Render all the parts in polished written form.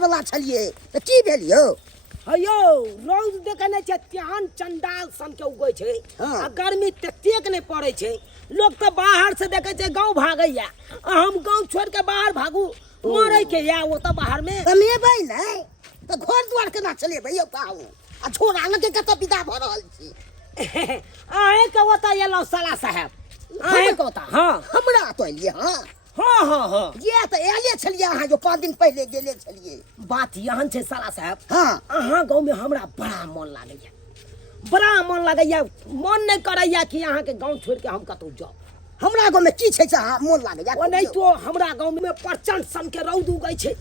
वाला छलिए तो की भेल यौ हयो रौद देखे नहीं छे तेहन चंडाल सन के उगै छे हाँ। आ गर्मी ततेक नहीं पड़े छे लोग तो बाहर से देखे छे गांव भागैया आ हम गांव छोड़ के बाहर भागू मरे के या वो तो बाहर में कमेबै नहीं तो घर द्वार केना चलेबै यौ कहू आ छोरा न के कत विदा भ रहल छी आहे के ओता एलो साला साहब आहे के ओता हां हमरा तो एलिए हां हाँ हाँ हाँ ये तो एले छलिए अहाँ जो 5 दिन पहले गेले छलिए बात यहन छे साला साहब हाँ अहाँ गांव में हमरा बड़ा मन लागैया बड़ा मन लागैया मन नहीं करैया कि अहाँ के गांव छोड़ के हम कतौ जाओ हमरा गाँव में की छै से अहाँ मोन लागैया ओ नहीं तो हमरा गांव में प्रचंड सन के रौद उगै छै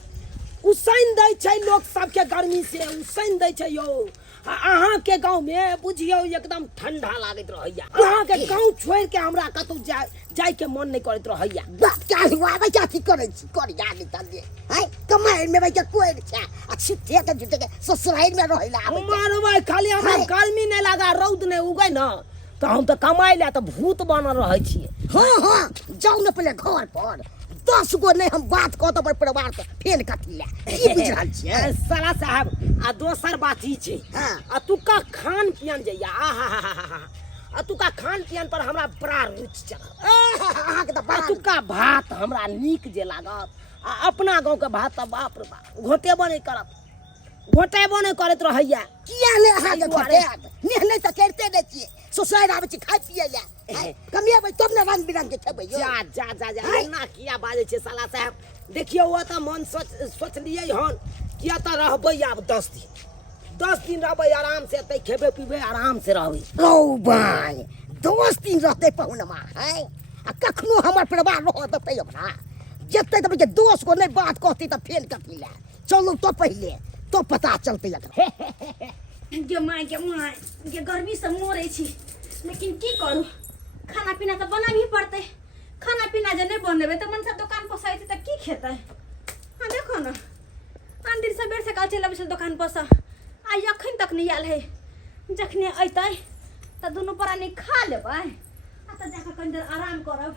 उसैन दै छै लोग सबके गर्मी से उसैन दै छै यौ आ अहाँ के गांव में बुझियो एकदम ठंडा लागत रहैया अहाँ के गांव छोड़ के हमरा कतौ जाय के मन नहीं करत रहैया बात क्या हुआ भाई क्या ठीक करे छी कर याद तलिए है कमाई में भाई के कोई छै आ छिटे के जुटे के ससुराल में रहैला आबै मारबै खाली हमरा गर्मी नहीं लागा रौद नहीं उगै न तो हम तो कमाई ले तो भूत बनल रहै छियै हाँ हाँ जाऊ न पहले घर पर 10 गो नहीं हम बात कह तो परिवार से फेल कथी ले की बुझ रहल छियै साला साहब आ दोसर बात ई छै हाँ। आ तुका खान पियन जइया आ तुका खान पियन पर हमरा बड़ा रुचि चढ़ल अहाँ के तो आ बड़ा तुका भात हमरा नीक जे लागत आ अपना गांव के भात तो बाप रे बाप घोटेबो नहीं करत घोटेबो नहीं करत रहैया किया ने अहाँ के घटेत नहीं तो करते नहीं छियै ससुराल आबै छी खाय पियै ले कमियाबै तब ने रंग बिरंग के खेबै यौ जा जा जा जा ना किया बाजे छे साला साहब देखियो वो तो मन सोचलिए हन किया तो रहबै आब 10 दिन रहबै आराम से तै खेबे पीबे आराम से रहबै रौ भाई 10 दिन रहते पहुनमा है आ कखनो हमर परिवार रहत तै ओकरा जते तब के दोस्त को नहीं बात कहती तो फेल कथी ले चलो तो पहले तो पता चलते एकरा गे माय के गर्मी से मरे छी लेकिन की करू खाना पीना तो बना भी पड़ते खाना पीना जे नहीं बनेबे तो मन सब दुकान पर सही त की खेतै हां देखो ना आन दिन सबेर से काल चलबे से दुकान पर से आ अखन तक नहीं आयल है जखने अइतै त दोनों प्राणी खा लेबै आ त जाके कनी देर आराम करब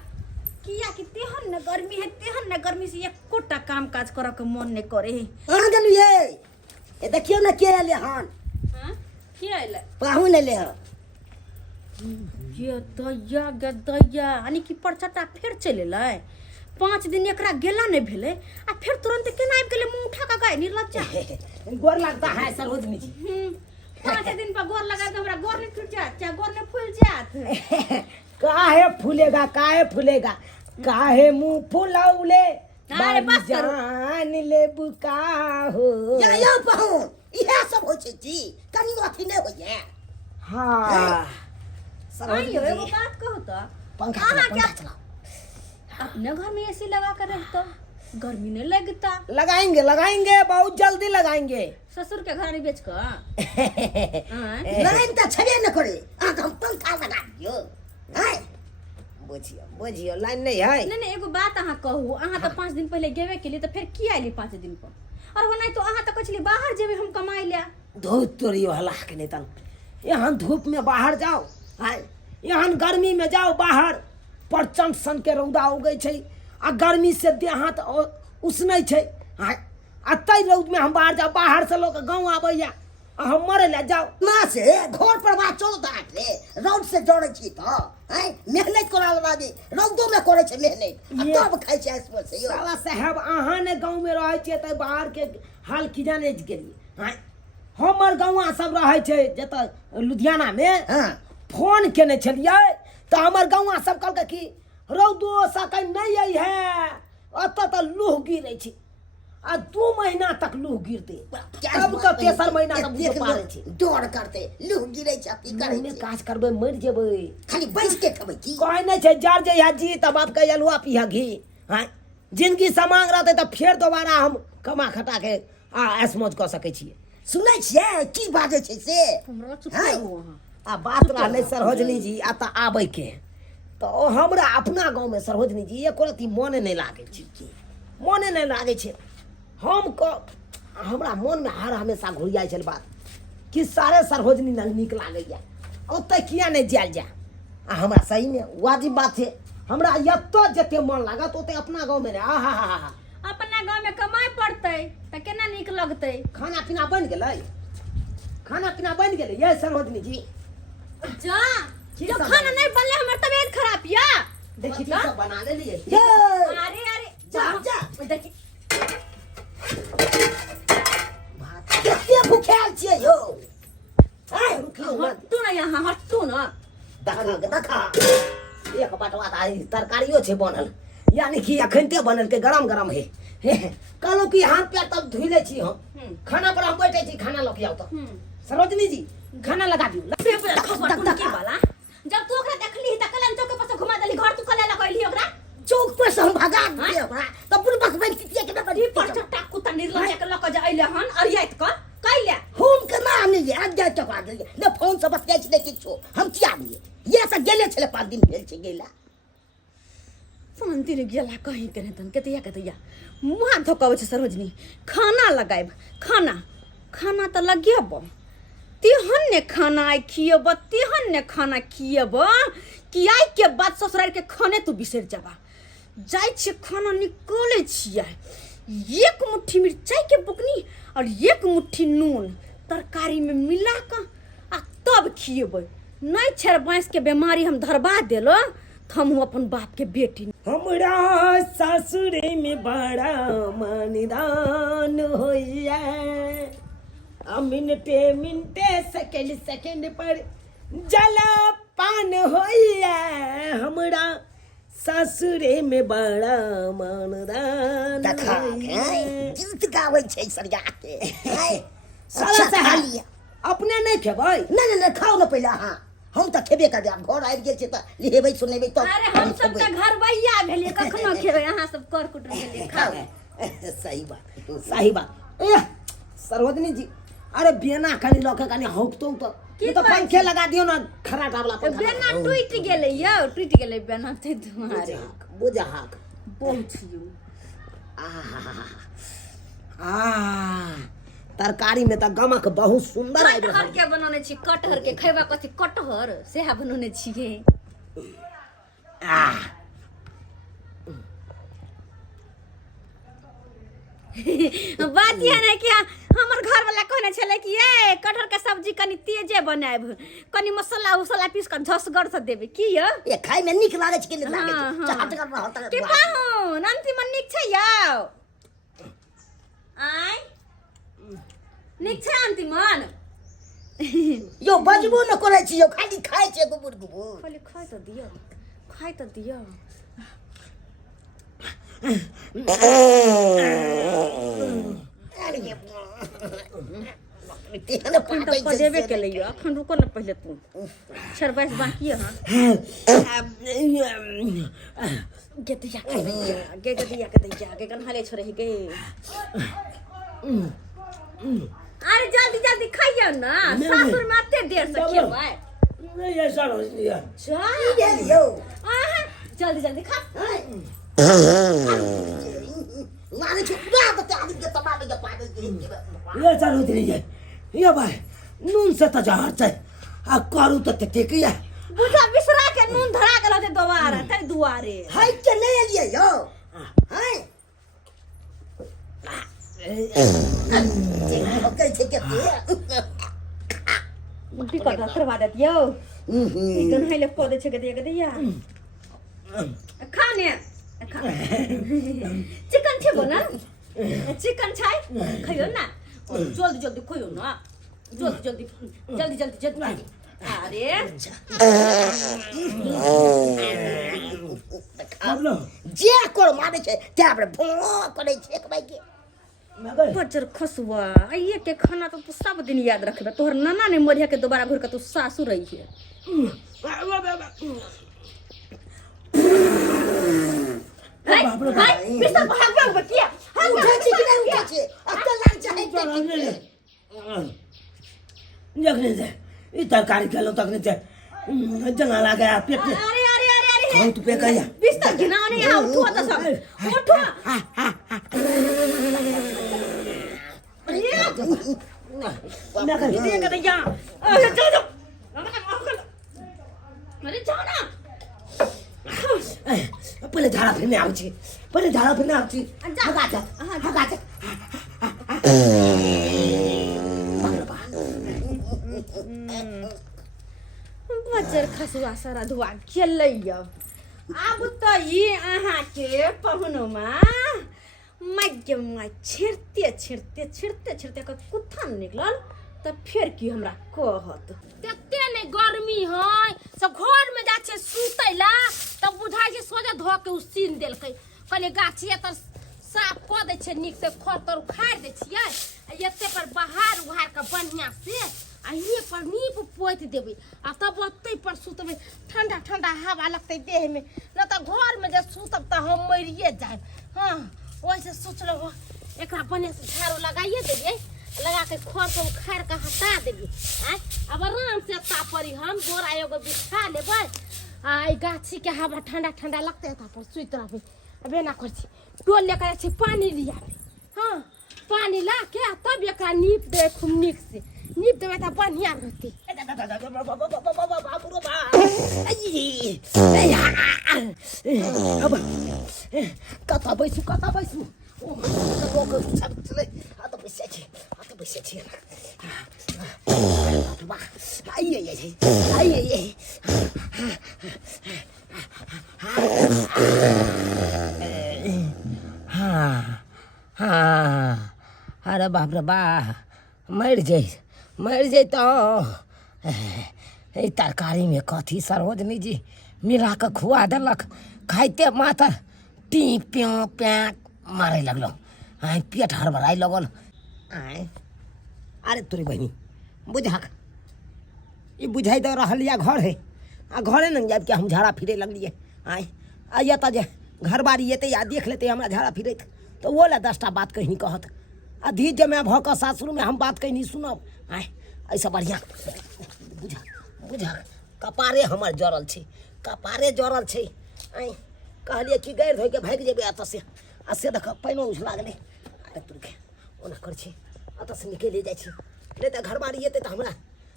किया कि तेहन न गर्मी है तेहन न गर्मी से एकोटा काम काज करब के मन नहीं करे है कहां गेलिए ए देखियो ना के एले हन हां की आइले पाहुन एले हन ये दैया यानी कि परचटा फेर चले लै 5 दिन एकरा गेला नहीं भेले आ फिर तुरंत केना आबि गेले मुंह उठा के गए निर्लज्जा गोर लगता है सरोजनी जी 5 दिन पर गोर लगा के हमरा गोर नहीं टूट जात चाहे गोर नहीं फूल जात काहे फूलेगा काहे मुंह फुलौले अरे बस करो। जान ले बुका हो या पाहुन इहे सब होय छै जी कनी अथी नहीं होय हाँ आइयो एगो बात कहू तो पंखा अहाँ चला क्या अपने घर में एसी लगा कर रह तो गर्मी नहीं लगता लगाएंगे बहुत जल्दी लगाएंगे ससुर के घर बेच कर हाँ? लाइन तो छबे न करे आ हम पंखा लगा दियो है बुझियो लाइन नहीं है नहीं एगो बात अहाँ कहू अहाँ तो 5 दिन पहले गेबे के लिए तो फिर की आइली 5 दिन पर और वो नहीं तो अहाँ तो कछली बाहर जेबे हम कमाई लिया धूप तोड़ियो हला के नहीं तन यहाँ धूप में बाहर जाओ हाय यहाँ गर्मी में जाओ बाहर प्रचंड सन के रौदा उगै छै आ गर्मी से देह हाथ उसनै छै हाय आ तै रौद में हम बाहर से लोग गांव आबैया आ हम मरे ले जाओ ना से घर पर बात चल दाट ले रोड से जोड़े छी तो है मेहनत कराल बादी रौदो में करे छै मेहनत तब खाइ छै इसमें से साला साहब अहाँ ने गांव में रहै छियै त बाहर के हाल की जाने गेलिए हाय हमर गांवा सब रहै छै जत लुधियाना में हां फोन केने छलिए तो हमर गांवा सब कहलकै कि रौदो सकै नहीं आई है अत त लूह गिरै छै आ 2 महीना तक लूह गिरते अब तो 3 महीना तक बुझ पारे छै डर करते लूह गिरै छै की करे में काज करबै मर जेबै खाली बैस के खबै की कहै नहीं छै जार जे जी तब आप के अलुआ पिया घी हां जिंदगी समांग रहते तो फिर दोबारा हम कमा खटा के ऐस मौज क सकै छियै सुनै छियै की बाजै छै से हमरा चुप रहो अहाँ आ बात रहलै सरोजनी जी आ त आबै के तो हमरा अपना गांव में सरोजनी जी एको रती मोने नहीं लागे छै मोने नहीं लागे छै हमरा मन में हर हमेशा घुरियाई छल बात कि सारे सरोजनी नीक लागैया ओतै किया नहीं जायल जा आ हमरा सही में वाजिब बात है हमरा एत जते मन लागत ओते अपना गांव में रह अपना गांव में कमाई पड़ते बनतै त केना नीक लगतै। खाना पीना बन गेलै, खाना पीना बन गेलै ये सरोजनी जी। जा जो खाना नहीं बनले हमर तबीयत खराब या। देखी जा। सब बना ले लिए ये अरे अरे जा जा देखी केते भूखाल छियै यौ। हाय रुकियो मत हटू ना यहाँ, हटू ना। देखा एक बटवा तरकारियो छै बनल, यानी कि अखनते बनल के गरम गरम है। कहलो कि हाथ पैर तब धुइ ले छी हम, खाना पर हम बैठे छी, खाना लऽ के आउ तो। सरोजनी जी खाना लगा दियो। खबर की वाला जब तू ओकरा देखली त कलन चौक पर से घुमा देली, घर तू कले लगैली ओकरा। चौक पर से हम भगा दिए ओकरा तब पुर बस बैठ के के बड़ी पर चट्टा कुत्ता निर्लज के लक जे अइले हन अरियात क कैले। हम के नाम नहीं है आज जाए चका दे ने फोन से बतियाइ छै किछो हम किया दिए ये से गेले छले 5 दिन भेल छै गेला। शांति रे गेला कहीं के नहीं तन कतिया मुंह धोकावे छै सरोजनी। खाना लगाइब, खाना खाना त लगेब तिहन ने खाना आई खियब, तिहन ने खाना खियब कि आई के बाद ससुराल के खाने तू बिसर जाबा। जाय छे खाना निकाले छियै, एक मुट्ठी मिर्चाई के बुकनी और एक मुट्ठी नून तरकारी में मिला के आ तब खियेबै। नहीं छेर बांस के बीमारी हम धरबा देलो त हम अपन बाप के बेटी। हमरा सासुरे में बड़ा मानदान होइया, मिनटे मिनटे सेकंड पर जला पान होइया। हमरा सासुरे में बड़ा मानदान देखा गीत गावे छै सरिया के साला अच्छा हालिया अपने नहीं खेबै। नहीं खाओ ना पहले। हां हम त खेबे कर घर आबि गेल छै त लेबै सुनेबै त अरे हम सब त घर बैया भेलिए, कखनो खेबै अहाँ सब कर कुटुम भेलिए खाओ। सही बात। सरोजनी जी अरे बेना खाली लके कनी हौकतौ त की तो बात पंखे लगा दियो ना, खराटा वाला पंखा। बेना टूट गेलै यौ, टूट गेलै बेना ते तुम्हारे बुझा हाक बहुत यौ। तरकारी में त गमक बहुत सुंदर आबि कटहर रहल। के बनौने छी, कटहर के खैबा कथी कटहर सेहा बनौने छियै। बात ये है कि हमर घर वाला कहने छले कि ए कटहर के सब्जी कनी तेजे बनाएब, कनी मसाला उसला पीस कर झसगर से देबे की यो। ये खाइ में नीक लागे छै कि नहीं लागे हाँ, छै हाँ। चाहत कर रहत के पाहुन अंतिम नीक छै यौ। आय नीक छै अंतिमन। यो बजबो न करे छी यो खाली खाइ छै गुबुर गुबुर। खाली खाइ त दियो, खाइ त दियो। अरे तेहन अखन पाटै तक देबे केलै यो, अखन रुको न पहिले तू 26 बाकी है। हां गेतिया के कन्हाले छोरे गे। अरे जल्दी खाइयो ना, सासुर में एते देर से खेबै। नहीं ये सरोजनी है। गेल यो जल्दी खा। माने छै पूरा बता आदमी के तबाबे के पागल के ये सरोजनी है। ये भाई नून से त जहर छै आ करू त ठीक है। बुझा बिसरा के नून धरा गेल होते दोबारा तै दुआरे। हाय के ले एलिए यो हाय ओके छै के उल्टी कर करवा देत यो। ई कन्हाले को दे छै के दिया खा ने खा। चिकन छै बना, चिकन छै खइयो ना, जल्दी खइयो ना, जल्दी। अरे मतलब जे कर मारे छै त्या पर भो करे छै एक भाई के बजर खसुआ आइए के खाना तो तू सब दिन याद रखबे। तोहर नाना ने मरिया के दोबारा घुर के तू सासुर रही है। भाई बिस्तर पर हाथ में किया उठे छै कि नहीं उठे छै अक्ल लाग चाहे जखने से ई तरकारी खेलो तखने से जना लगा पेट में। अरे खाओ तू पे कहिया बिस्तर गिनाओ नहीं आ उठो तो सब उठो। ना कर ये कर या अरे जाओ अरे जाओ ना। पहले झाड़ा फिरने आउ छी, पहले झाड़ा फिरने आउ छी। हगा जा बजर खसुआ सारा धुआ गेलै अब तो ये अहाँ के पहुनमा माइके माइ छिड़ते कुत्था निकलल तो फिर की हमरा कहत तेते नहीं गर्मी है सब घर में जा छे सुतै ला तब बुझाइ छे सोजे धो के उसीन देलकै कहले गाछिया तर साफ क दै छे नीक से खर तर उखाड़ दै छियै आ एते पर बहार उहार के बढ़िया से आ ये पर नीप पोइत देबै आ तब ओते पर सुतबै ठंडा ठंडा हवा लगतै देह में न त घर में जे सुतब त हम मरिए जाए। हां ओइसे सोचलो एकरा बने से झाड़ू लगाइए देबै लगा के खर को उखाड़ के हटा देबै अब आराम से तापरी हम बोरा एगो बिछा लेबै आ गाछी के हवा ठंडा ठंडा लगते ता पर सुइत रहबै। अबे ना करछि टोल लेकर छै पानी लिया। हां पानी ला के तब एकरा नीप दे खूब नीक से नीप देबै त बढ़िया रहतै। अब कता बैसू चले आ तो पैसे छे अरे बाप रे बा मर जाई तो तरकारी में कथी सरोजनी जी मिला के खुआ देलक खाइते माथा टी प्यों प्याक मारे लगलो पेट हड़बड़ाई लगल। अरे तोरी बहनी बुझाक ये बुझाई दे रहल या घर है आ घरे न जाब के हम झाड़ा फिरे लगलिए आइए तो जे घर बारी ये या देख लेते हमरा झाड़ा फिरत तो वो ला 10टा बात कहीं कहत आ धीज जमे भऽ कऽ सासुर में हम बात कहीं सुनब ऐसा बढ़िया बुझा कपारे हमर जरल छै कहलिए कि गैर धोइ के भागि जेबै एतऽ से आ से देख पानिओ उछला गेलै। अरे तुरके ओना कर छै एतऽ से निकलि जाइ छै नहि तऽ घर बारी एतै तऽ हमरा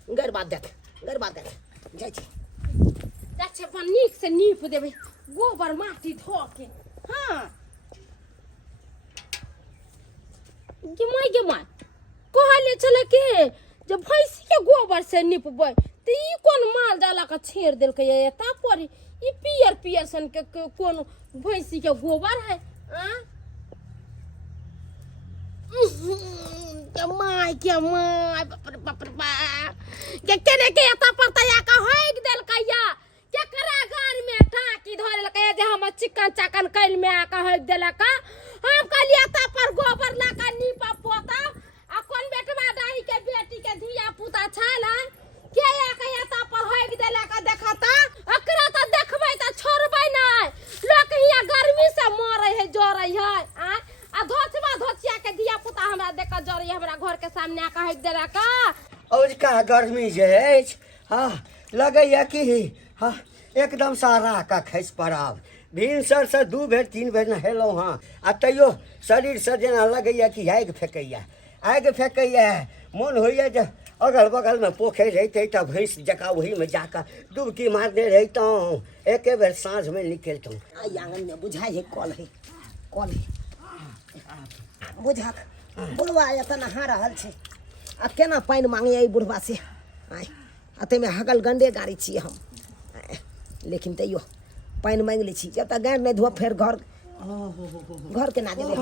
गैर बात देख जाइ छै जा छे अपन नीक से नीप देबै गोबर माटी धो के। हां गे माय कहले चले के जब भैंसी के गोबर से नीपबै तो ई कोन माल जाला के छेड़ देलकै एता पर ई पियर सन के कोन भैंसी के गोबर है। के माय बाप रे बा के केने के एता पर तया का होइग देलकै या केकरा घर में टाकी धरलकै जे हम चिकन चाकन कैल में आका होइग देलका हम कहलिए एता पर गोबर ला के नीपा पोता आ कोन बेटवा दाई के बेटी के धिया पुता छाला के आका एता पर होइग देलका देखता एकरा त देखबै त छोड़बै नै लोक हिया गर्मी से मरै है जरै है आ धोचिया के धिया पुता हमरा देख जरै हमरा घर के सामने आका होइग देलका और का गर्मी जे अछि हाँ लगैया कि हाँ एकदम सारा का खसि पड़ब भिनसर से 2 बेर 3 बेर नहेलहुँ हाँ आ तैयो शरीर से जेना लगैया कि आगि फेंकैया मोन होइया जे अगल बगल में पोखरि रहितै तऽ भैंस जकाँ वही में जाकर डुबकी मारने रहितहुँ एके बेर साँझ में निकलतहुँ। आंगन में बुझाइ है कल है बुझाक बुढ़वा एतऽ नहा रहल छै आ केना पानि मांगे ई बुढ़वा से अते में हगल गंडे गाड़ी छियै हम लेकिन तैयो पानि मांगि लै छी जब तक गाड़ नहीं धोब फिर घर के ना देबै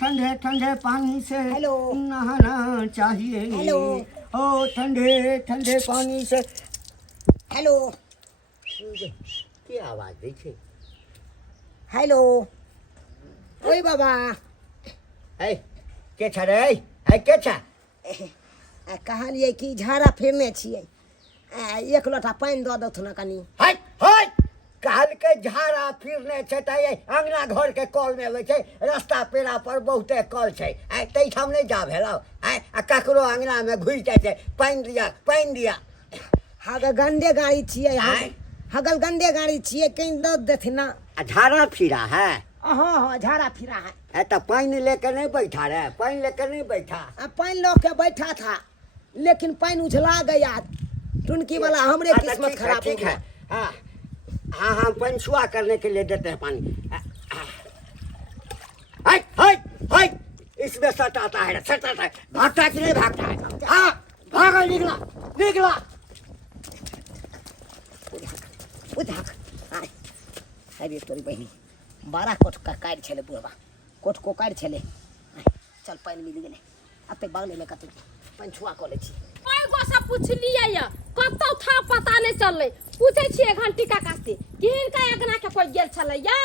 ठंडे ठंडे पानी से हेलो नहाना चाहिए। हेलो ओ ठंडे ठंडे पानी से हेलो की आवाज दै छै हेलो ओए बाबा के छ रे के छ कहलिए कि झाड़ा फेरने छियै 1 लोटा पानि दऽ दथु न कनी काल के झाड़ा फिरने छै त अंगना घर के कल में होइ छै रास्ता पेड़ा पर बहुते कल छै तै ठाम नहीं जा भेलौ आ ककरो अंगना में घुसि जाइ छै पानि दिया हगल गंडे गाड़ी छियै हगल गंडे गाड़ी छियै कहीं दऽ देथिन ना झाड़ा फिरा है हाँ झाड़ा फिरा है तो पानी लेकर नहीं बैठा रे पानी लेकर नहीं बैठा पानी लो के बैठा था लेकिन पानी उछला गया टुनकी वाला हमरे किस्मत खराब ठीक है हाँ हाँ पंचुआ करने के लिए देते हैं पानी इसमें सटाता है सटाता है, भागता है कि नहीं भागता है? हाँ भागा, निकला निकला। उधाक आय अरे तोरी बहिनी 12 कोट का काट छले बुढ़वा, कोट को काट छले। चल पानी मिल गेले, अब तक बागले में कते पंछुआ कॉलेज छी। ओए गोसा पूछलिए या कतौ था पता नहीं चलले। पूछे छिए घंटी काका से कि हिनका अगना के कोई गेल छले या?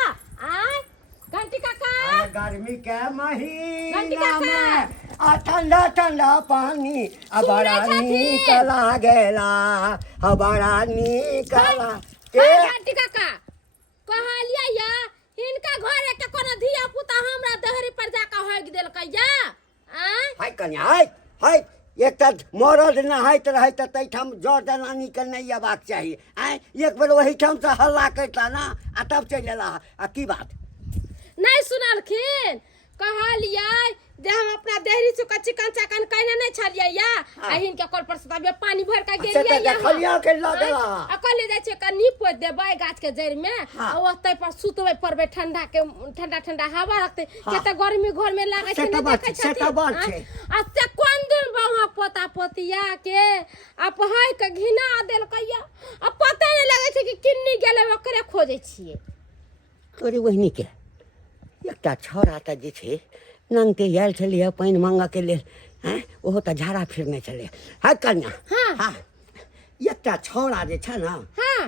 आय घंटी काका, अरे गर्मी के घंटी महीना काका। में आ ठंडा ठंडा पानी आ बड़ा सुनै छथिन। निकला गेला, आ बड़ा निकला के घंटी काका कहलिए या हिनका घरे के कोनो धिया पुता हमरा देहरी पर जाके होग देलकै या? आय हाय कन्या हाय एक त मरद नहाइत रहै त तैठाम जर जनानी के नहीं अबाक चाहिए। आय एक बेर वही ठाम से हल्ला करता ना आ तब चल एला। आ की बात नहीं सुनलखिन? कहलिए जे हम अपना देहरी से चिकन चाकन कहने नहीं छलिए या? आ हिनके कल पर से पानी भर के से गेलिए त या? देखलिया के लागला। अकले जाय छै कनी पोत देबै गाछ के जड़ में, हाँ। आ ओतै पर सुतबै परबै ठंडा के ठंडा हवा लगतै। हाँ। केते गर्मी घर में लागे छै, से त नहीं बात देखै छै, से त बात छै। आ से कोन दिन बहुआ पोता पोतिया के अपहाय के घिना देलकै या? आ पता नहीं लगे छै कि किन्नी गेलै ओकरे खोजै छियै। तोरी वहनी के एकटा छौड़ा त जे छै नंगते आयल छलिए पानि मांगा के लेल। हैं ओहो त झाड़ा फिरने छले। हाय कन्या हाँ। हाँ एकटा छौड़ा जे छै ना हां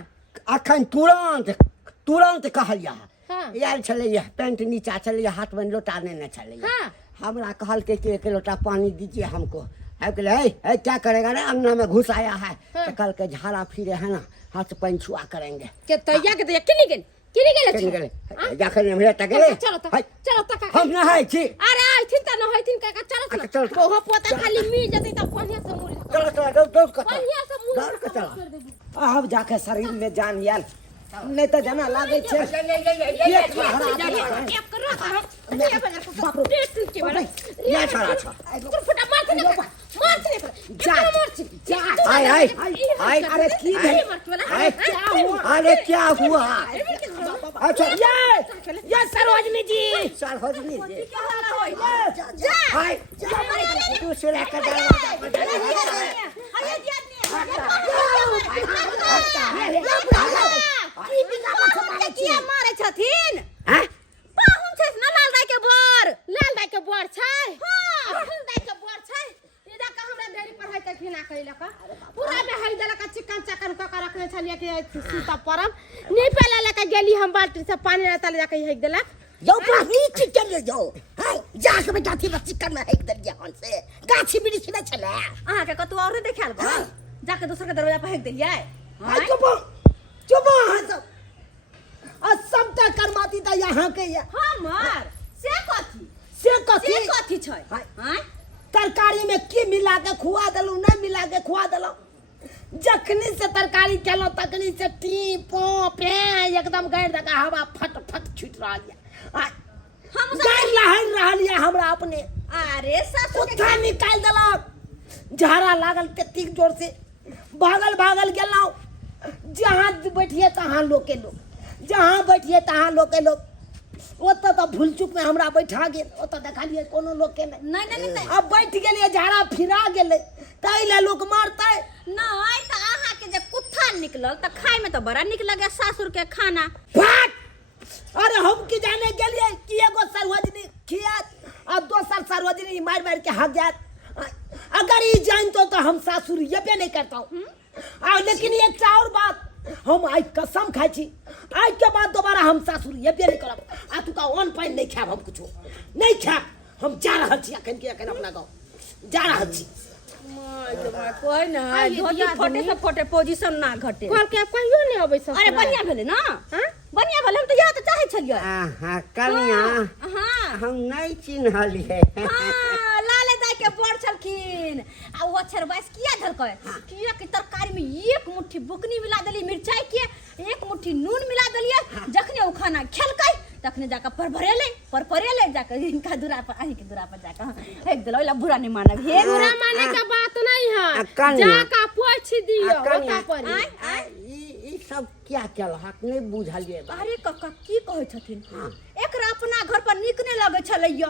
अखन तुरंत कहलिया हाँ। आयल छलैया, पैंट नीचा छलैया, हाथ में लोटा लेने छलैया। हाँ। हमरा कहल के एक लोटा पानी दीजिए हमको। है कहले है क्या करेगा ना, अंगना में घुस आया है। हाँ। तो कल के झाड़ा फिरे है ना, हाथ से पानी छुआ करेंगे। के तैया के किन्नी गेल केन गेले जाखन हमरा त गेले चलो त हाय, चलो त का हम नहाय छी। अरे आइथिन त न होइथिन काका चलो अच्छा, चलो। चलो ओहो पोता खाली मिल जतै त बढ़िया से मुड़ी चलो चलो दौड़ के बढ़िया से मुड़ी दौड़ के चलो। अब जाके शरीर में जान याल, नहीं तो जना लागे छे। एक करो बाप रे टेस्ट के बड़ा या छोड़ा छ तू फटा मार के जा जा हाय हाय हाय अरे की अरे मार के वाला हाय अरे क्या हुआ? अच्छा ये सरोजनी जी सार्वजनिक जी जा हाय दूसरे का दरवाजा पर अरे दिया किया मारे छथिन? हैं पाहुन छै न लाल दाई के बर छै। हां लाल दाई के बर छै। इदा का हमरा देरी पर है त घिना कइला का पूरा में हल देला का चिकन चकन क के रखले छलिए कि सीता परम नहीं पहले लेके गेली हम बाल्टी से पानी रहता जाके हेक देला। जो पानी चिकन ले जाओ हाय जाके बेटा थी चिकन में हेक दे दिया हन से गाछी बिरिछ न छले। अहाँ के कतौ और देखाल बा जाके दूसर के दरवाजा पर हेक देलियै। हाय चुप हां सब आ सबटा करमाती त यहां के ये हमर से कथी से कथी से कथी छै? हाय हां तरकारी में की मिला के खुआ देलू, नहीं मिला के खुआ देलू। जखनी से तरकारी केलो तखनी से टी पो पे एकदम गैर दका हवा फट फट छूट रहा है। हम गैर लहर रहा हमरा अपने अरे ससुर के कुत्ता निकाल देलक, झाड़ा लागल कतेक जोर से भागल गेलौ। जहाँ बैठिए तहाँ लोग के लोग, जहाँ बैठिए तहाँ लोग के लोग। ओत तो भूल चुक में हमरा बैठा गेल, ओत देखलिए कोनो लोग के नहीं। नहीं अब बैठ गेलिए झाड़ा फिरा गेले तैले लोग मारते। नहीं त अहाँ के जे कुत्ता निकलल त खाए में तो बड़ा निक लगे सासुर के खाना। भाग! अरे हम की जाने गेलिए कि एगो सरवजनी खियात और दोसर सरवजनी मार के हक जात। अगर ये जानतो तो हम सासुर ये पे नहीं करता हूँ। लेकिन एक और बात हम आज कसम खाई छी, आज के बाद दोबारा हम सासुर ये पे नहीं करब। आ तू का ऑन पाइन नहीं खाब, हम कुछ नहीं खाब। हम जा रहल छी अखन के अखन अपना गाँव जा रहल छी। कोई ना धोती फोटे से फोटे पोजीशन ना घटे। कल के कहियो नहीं अबै सब। अरे बढ़िया भेले ना? हां बढ़िया भेले, हम तो यहाँ तो चाहे छलिए। हां कन्या हां हम नहीं चिन्हलिए। हां लाले दाई के बड़ छलखिन आ वो छरबास किया धरकै किया कि तरकारी में एक मुट्ठी बुकनी मिला देली, मिरचाई के एक मुट्ठी नून मिला देलिए। जखने वो खाना खेलकै तखने जाकर परपरेले जाकर इनका दूरा पर आही के दूरा पर जाकर एक दिलो ला बुरा नहीं मानब। हे बुरा माने के बात नहीं है, कन्या। जाका पोछ दियो कन्या, ओता पर। ई सब क्या केलहक नहीं बुझलिए। अरे कक्का की कहै छथिन? हाँ। एकरा अपना घर पर नीक नहीं लगे छलैया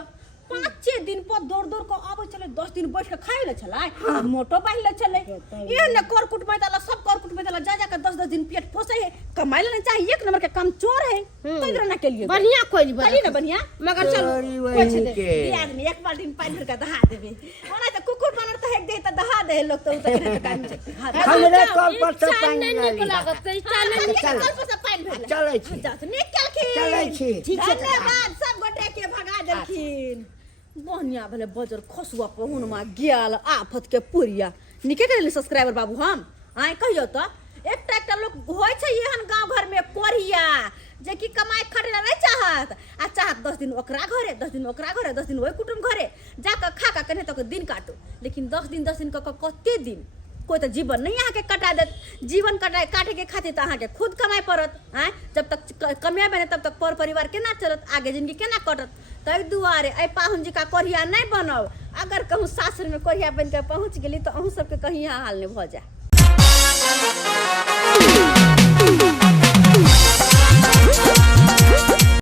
5 दिन पर दौड़ दौड़ के आवे चले 10 दिन बैठ के खाए ले चला मोटो पाहिले चले ये न कर कुट में ताला सब कर कुट में ताला जा जा के 10 दिन पेट पोसे है कमाई लेना चाहिए 1 नंबर के काम चोर है कोई रहना के लिए बढ़िया कोई कली ना बढ़िया मगर चल अरे वही के आदमी एक बाल्टी में पानी भर के दहा देबे ओना त कुकुर बनर त हेक दे त दहा दे लोग त उतर काम छै हमरे कल पर से पानी नहीं ना निक ली लागत चल कल पर से पानी भर चलै छी जा निकल के चलै छी ठीक छै धन्यवाद सब गोटे के भगा देलखिन बढ़िया भले बजर खसुआ पहुन मा गेल आफत के पुरिया निके के सब्सक्राइबर बाबू हम आय कहियो त एकटा लोग होय छै एहन गांव घर में कोरिया जे कि कमाई खटेला नहीं चाहत आ चाहत 10 दिन ओकरा घरे 10 दिन ओकरा घरे 10 दिन ओइ कुटुम घरे जाके खा का कने तक दिन काटो लेकिन 10 दिन क कते दिन कोई तो जीवन नहीं यहाँ के कटा दे जीवन काटे के खातिर तो अहाँ के खुद कमाए पड़त हैं जब तक कमेबे नहीं तब तक पर परिवार केना चलत आगे जिंदगी केना कटत तै दुआरे ऐ पाहुन जी का कोरिया नहीं बनब अगर कहूँ सासुर में कोरिया बन के पहुँच गेली तो अहूँ सबके कहीं हाल नहीं भ जाए